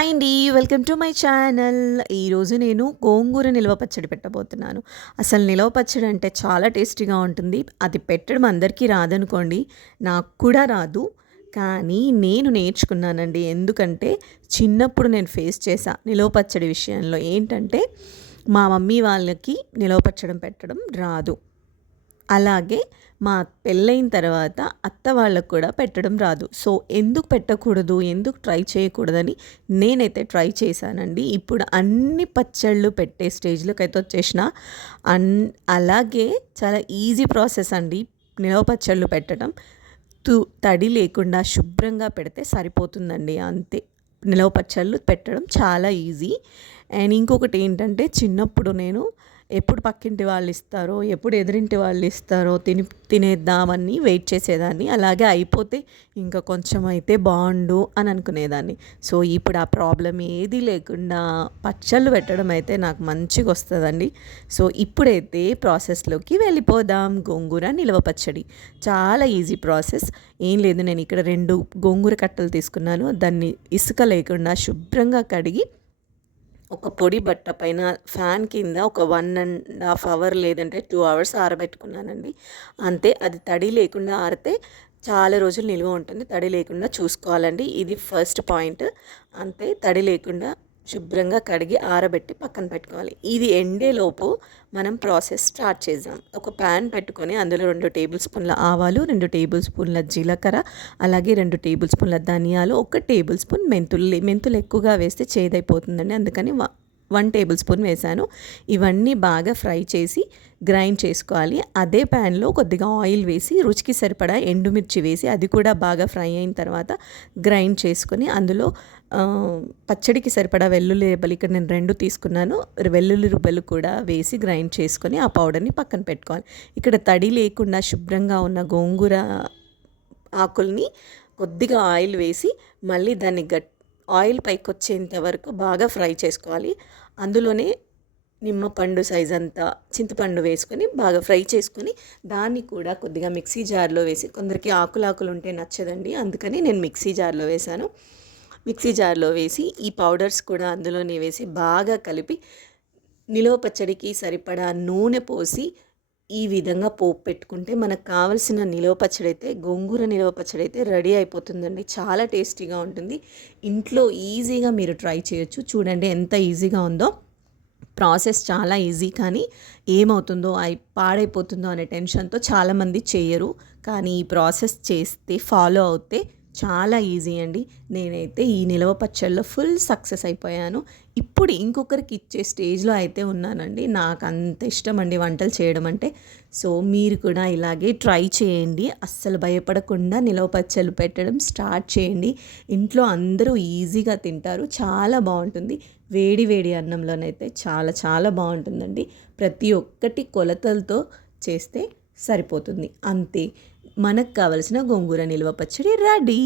Hi అండి. Welcome to my channel. ఈరోజు నేను గోంగూర నిల్వ పచ్చడి పెట్టబోతున్నాను. అసలు నిల్వ పచ్చడి అంటే చాలా టేస్టీగా ఉంటుంది. అది పెట్టడం అందరికీ రాదనుకోండి. నాకు కూడా రాదు. కానీ నేను నేర్చుకున్నానండి. ఎందుకంటే చిన్నప్పుడు నేను ఫేస్ చేశా నిల్వ పచ్చడి విషయంలో. ఏంటంటే మా మమ్మీ వాళ్ళకి నిల్వ పచ్చడి పెట్టడం రాదు. అలాగే మా పెళ్ళైన తర్వాత అత్త వాళ్ళకు కూడా పెట్టడం రాదు. సో ఎందుకు పెట్టకూడదు, ఎందుకు ట్రై చేయకూడదని నేనైతే ట్రై చేశానండి. ఇప్పుడు అన్ని పచ్చళ్ళు పెట్టే స్టేజ్‌లోకి అయితే వచ్చేసిన. అన్ అలాగే చాలా ఈజీ ప్రాసెస్ అండి నిలవ పచ్చళ్ళు పెట్టడం. తడి లేకుండా శుభ్రంగా పెడితే సరిపోతుందండి అంతే. నిలవ పచ్చళ్ళు పెట్టడం చాలా ఈజీ. అండ్ ఇంకొకటి ఏంటంటే చిన్నప్పుడు నేను ఎప్పుడు పక్కింటి వాళ్ళు ఇస్తారో, ఎప్పుడు ఎదురింటి వాళ్ళు ఇస్తారో తినేద్దామని వెయిట్ చేసేదాన్ని. అలాగే అయిపోతే ఇంకా కొంచెం అయితే బాగుండు అని అనుకునేదాన్ని. సో ఇప్పుడు ఆ ప్రాబ్లం ఏది లేకుండా పచ్చళ్ళు పెట్టడం అయితే నాకు మంచిగా వస్తుందండి. సో ఇప్పుడైతే ప్రాసెస్లోకి వెళ్ళిపోదాం. గోంగూర నిల్వ పచ్చడి చాలా ఈజీ ప్రాసెస్. ఏం లేదు, నేను ఇక్కడ 2 గోంగూర కట్టలు తీసుకున్నాను. దాన్ని ఇసుక లేకుండా శుభ్రంగా కడిగి ఒక పొడి బట్ట పైన ఫ్యాన్ కింద ఒక 1.5 అవర్ లేదంటే 2 అవర్స్ ఆరబెట్టుకున్నానండి. అంతే. అది తడి లేకుండా ఆరితే చాలా రోజులు నిల్వ ఉంటుంది. తడి లేకుండా చూసుకోవాలండి. ఇది ఫస్ట్ పాయింట్. అంతే. తడి లేకుండా శుభ్రంగా కడిగి ఆరబెట్టి పక్కన పెట్టుకోవాలి. ఇది ఎండేలోపు మనం ప్రాసెస్ స్టార్ట్ చేద్దాం. ఒక ప్యాన్ పెట్టుకొని అందులో 2 టేబుల్ స్పూన్ల ఆవాలు, 2 టేబుల్ స్పూన్ల జీలకర్ర, అలాగే 2 టేబుల్ స్పూన్ల ధనియాలు, 1 టేబుల్ స్పూన్ మెంతులు ఎక్కువగా వేస్తే చేదైపోతుందండి. అందుకని 1 టేబుల్ స్పూన్ వేసాను. ఇవన్నీ బాగా ఫ్రై చేసి గ్రైండ్ చేసుకోవాలి. అదే ప్యాన్లో కొద్దిగా ఆయిల్ వేసి రుచికి సరిపడా ఎండుమిర్చి వేసి అది కూడా బాగా ఫ్రై అయిన తర్వాత గ్రైండ్ చేసుకొని అందులో పచ్చడికి సరిపడా వెల్లుల్లి రెబ్బలు ఇక్కడ నేను 2 తీసుకున్నాను. వెల్లుల్లి రుబ్బలు కూడా వేసి గ్రైండ్ చేసుకొని ఆ పౌడర్ని పక్కన పెట్టుకోవాలి. ఇక్కడ తడి లేకుండా శుభ్రంగా ఉన్న గోంగూర ఆకుల్ని కొద్దిగా ఆయిల్ వేసి మళ్ళీ దాన్ని ఆయిల్ పైకి వచ్చేంత వరకు బాగా ఫ్రై చేసుకోవాలి. అందులోనే నిమ్మపండు సైజ్ అంతా చింతపండు వేసుకొని బాగా ఫ్రై చేసుకొని దాన్ని కూడా కొద్దిగా మిక్సీ జార్లో వేసి, కొందరికి ఆకులు ఉంటే నచ్చదండి, అందుకని నేను మిక్సీ జార్లో వేశాను. మిక్సీ జార్లో వేసి ఈ పౌడర్స్ కూడా అందులోనే వేసి బాగా కలిపి నిలువ పచ్చడికి సరిపడా నూనె పోసి ఈ విధంగా పోపు పెట్టుకుంటే మనకు కావలసిన నిలువ పచ్చడి అయితే, గోంగూర నిలువ పచ్చడి అయితే రెడీ అయిపోతుందండి. చాలా టేస్టీగా ఉంటుంది. ఇంట్లో ఈజీగా మీరు ట్రై చేయొచ్చు. చూడండి ఎంత ఈజీగా ఉందో. ప్రాసెస్ చాలా ఈజీ, కానీ ఏమవుతుందో పాడైపోతుందో అనే టెన్షన్తో చాలామంది చేయరు. కానీ ఈ ప్రాసెస్ చేస్తే, ఫాలో అవుతే చాలా ఈజీ అండి. నేనైతే ఈ నిలవ పచ్చళ్ళలో ఫుల్ సక్సెస్ అయిపోయాను. ఇప్పుడు ఇంకొకరికి ఇచ్చే స్టేజ్లో అయితే ఉన్నానండి. నాకు అంత ఇష్టం అండి వంటలు చేయడం అంటే. సో మీరు కూడా ఇలాగే ట్రై చేయండి. అస్సలు భయపడకుండా నిలవ పచ్చళ్ళు పెట్టడం స్టార్ట్ చేయండి. ఇంట్లో అందరూ ఈజీగా తింటారు. చాలా బాగుంటుంది. వేడి వేడి అన్నంలోనైతే చాలా చాలా బాగుంటుందండి. ప్రతి ఒక్కటి కొలతలతో చేస్తే సరిపోతుంది. అంతే. మనకు కావలసిన గోంగూర నిల్వ పచ్చడి రెడీ.